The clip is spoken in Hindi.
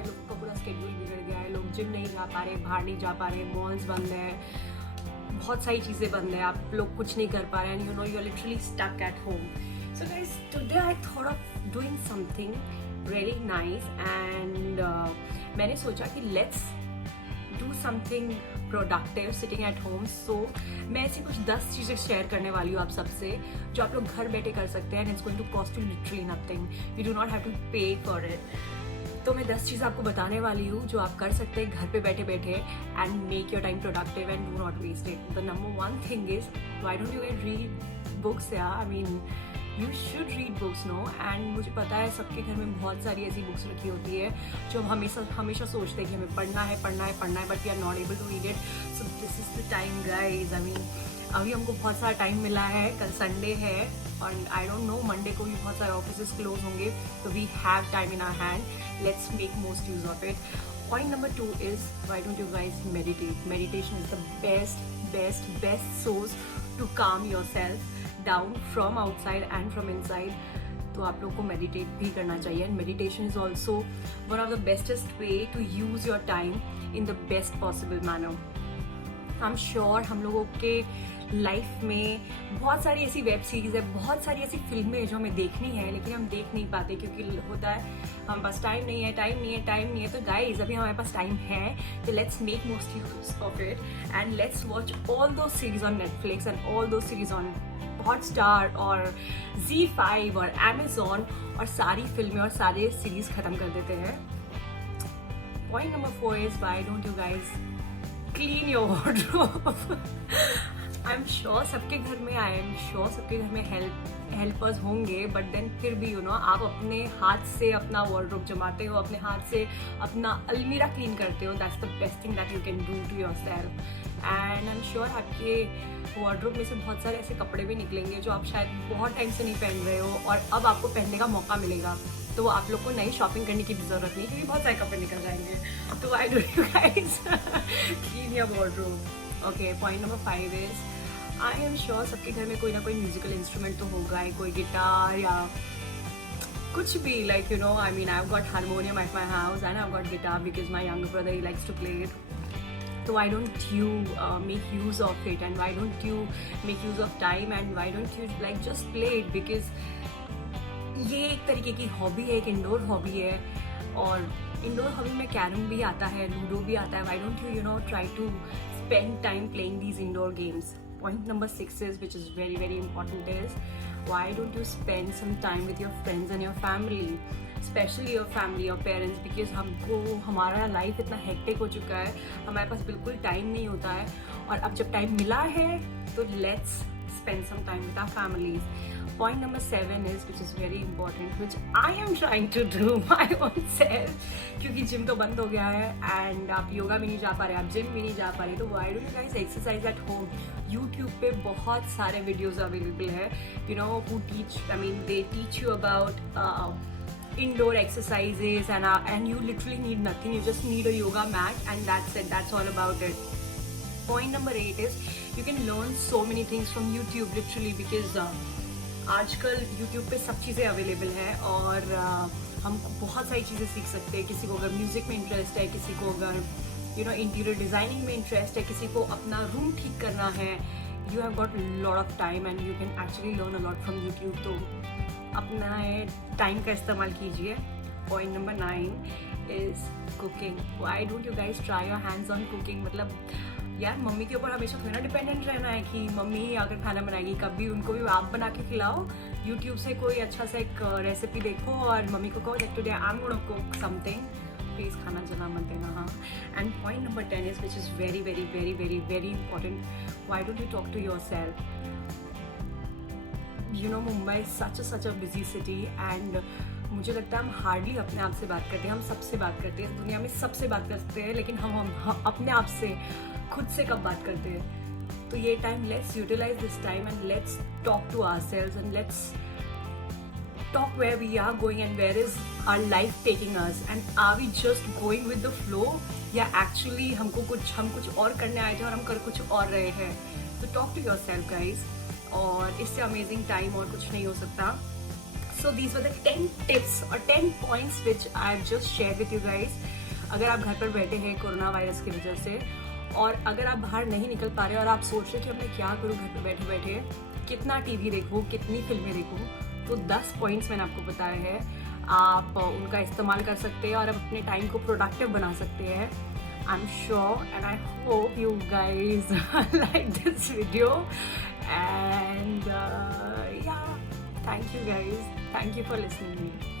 सारे लोगों का पूरा स्केड्यूल बिगड़ गया है, लोग जिम नहीं जा पा रहे, बाहर नहीं जा पा रहे, मॉल्स बंद है, बहुत सारी चीज़ें बंद है, आप लोग कुछ नहीं कर पा रहे हैं, you are literally stuck at home. So guys, today I thought of doing something very nice and मैंने सोचा कि let's do something productive sitting at home. So मैं ऐसी कुछ 10 चीज़ें शेयर करने वाली हूँ आप सबसे, जो आप लोग घर बैठे कर सकते हैं and it's going to cost you literally nothing. You do not have to pay for it. तो मैं 10 चीज़ आपको बताने वाली हूँ जो आप कर सकते हैं घर पे बैठे बैठे and make your time productive and do not waste it. The number one thing is, why don't you read books? या I mean you should read books no. And मुझे पता है सबके घर में बहुत सारी ऐसी बुक्स रखी होती है जो हम हमेशा सोचते हैं कि हमें पढ़ना है, but we are not able to read it. So this is the time guys. I mean अभी हमको बहुत सारा टाइम मिला है, कल संडे है और आई डोंट नो मंडे को भी बहुत सारे ऑफिस क्लोज होंगे, तो we have time in our hand. Let's make most use of it. Point number 2 is, why don't you guys meditate? Meditation is the best source to calm yourself down from outside and from inside. तो आप लोग को मेडिटेट भी करना चाहिए. And meditation is also one of the bestest way to use your time in the best possible manner. I am sure हम लोगों के लाइफ में बहुत सारी ऐसी वेब सीरीज़ है, बहुत सारी ऐसी फिल्में जो हमें देखनी है, लेकिन हम देख नहीं पाते क्योंकि होता है हमारे पास टाइम नहीं है. तो गाइज, अभी हमारे पास टाइम है, तो let's make most use of it and let's watch all दो series on Netflix and all दो सीरीज ऑन हॉटस्टार और ZEE5 और Amazon, और सारी फिल्में और सारे सीरीज खत्म कर देते हैं. Point number 4 is, why don't you guys clean your wardrobe? I am sure सबके घर में हेल्पर्स होंगे, बट देन फिर भी आप अपने हाथ से अपना वार्डरोब जमाते हो, अपने हाथ से अपना अलमीरा क्लीन करते हो. That's the best thing that you can do to yourself. And I am sure आपके वार्डरोब में से बहुत सारे ऐसे कपड़े भी निकलेंगे जो आप शायद बहुत टाइम से नहीं पहन रहे हो और अब आपको पहनने का मौका मिलेगा, तो आप लोग को नई शॉपिंग करने की भी ज़रूरत नहीं, क्योंकि बहुत सारे कपड़े निकल जाएंगे. तो why don't you guys clean your wardrobe? Okay, point number 5 is, I am sure सबके घर में कोई ना कोई म्यूजिकल इंस्ट्रूमेंट तो होगा ही, कोई गिटार या कुछ भी, like I mean I have got harmonium at my house and I have got guitar because my younger brother he likes to play it. So why don't you make use of it, and why don't you make use of time, and why don't you like just play it? Because ये एक तरीके की हॉबी है, एक इंडोर हॉबी है, और इंडोर हॉबी में कैरम भी आता है, लूडो भी आता है. why don't you try to spend time playing these indoor games? Point number 6 is, which is very important, is why don't you spend some time with your friends and your family, especially your family, your parents, because हमारा लाइफ इतना हेक्टिक हो चुका है, हमारे पास बिल्कुल टाइम नहीं होता है, और अब जब टाइम मिला है तो let's spend some time with our families. Point number 7 is, which is very important, which I am trying to do my own self, क्योंकि जिम तो बंद हो गया है एंड आप योगा भी नहीं जा पा रहे, आप जिम भी नहीं जा पा रहे, तो why don't you guys exercise at home? YouTube पे बहुत सारे वीडियोस अवेलेबल है, they teach you about indoor exercises and you literally need nothing, you just need a yoga mat and that's it, that's all about it. Point number 8 is, you can learn so many things from YouTube literally, because आजकल YouTube पे सब चीज़ें अवेलेबल है और हम बहुत सारी चीज़ें सीख सकते हैं. किसी को अगर म्यूज़िक में इंटरेस्ट है, किसी को अगर इंटीरियर डिज़ाइनिंग में इंटरेस्ट है, किसी को अपना रूम ठीक करना है, you have got lot of time and you can actually learn a lot from YouTube. तो अपना टाइम का इस्तेमाल कीजिए. Point number 9 is cooking. Why don't you guys try your hands on cooking? मतलब यार, मम्मी के ऊपर हमेशा थोड़ा डिपेंडेंट रहना है कि मम्मी अगर खाना बनाएगी, कभी उनको भी आप बना के खिलाओ. यूट्यूब से कोई अच्छा सा एक रेसिपी देखो और मम्मी को कहो like today I am gonna cook something, please खाना जला मत देना. हाँ. And point number 10 is, which is very important, why don't you talk to yourself? Mumbai is such a busy city and मुझे लगता है हम हार्डली अपने आप से बात करते हैं. हम सबसे बात करते हैं, दुनिया में सबसे बात करते हैं, लेकिन हम अपने आप से, खुद से कब बात करते हैं? तो ये time, let's utilize this time and let's talk to ourselves and let's talk where we are going and where is our life taking us, and are we just going with the flow, या एक्चुअली हम कुछ और करने आए थे और हम कर कुछ और रहे हैं. तो टॉक टू योरसेल्फ गाइज, और इससे अमेजिंग टाइम और कुछ नहीं हो सकता. So these were the 10 tips or 10 points which I've just shared with you guys. अगर आप घर पर बैठे हैं कोरोना वायरस की वजह से, और अगर आप बाहर नहीं निकल पा रहे और आप सोच रहे कि अब मैं क्या करूँ घर पर बैठे बैठे, कितना टीवी देखूँ, कितनी फिल्में देखूँ, तो 10 पॉइंट्स मैंने आपको बताए हैं, आप उनका इस्तेमाल कर सकते हैं और आप अपने टाइम को प्रोडक्टिव बना सकते हैं. I'm sure and I hope you guys like this video, and yeah, thank you guys, thank you for listening to me.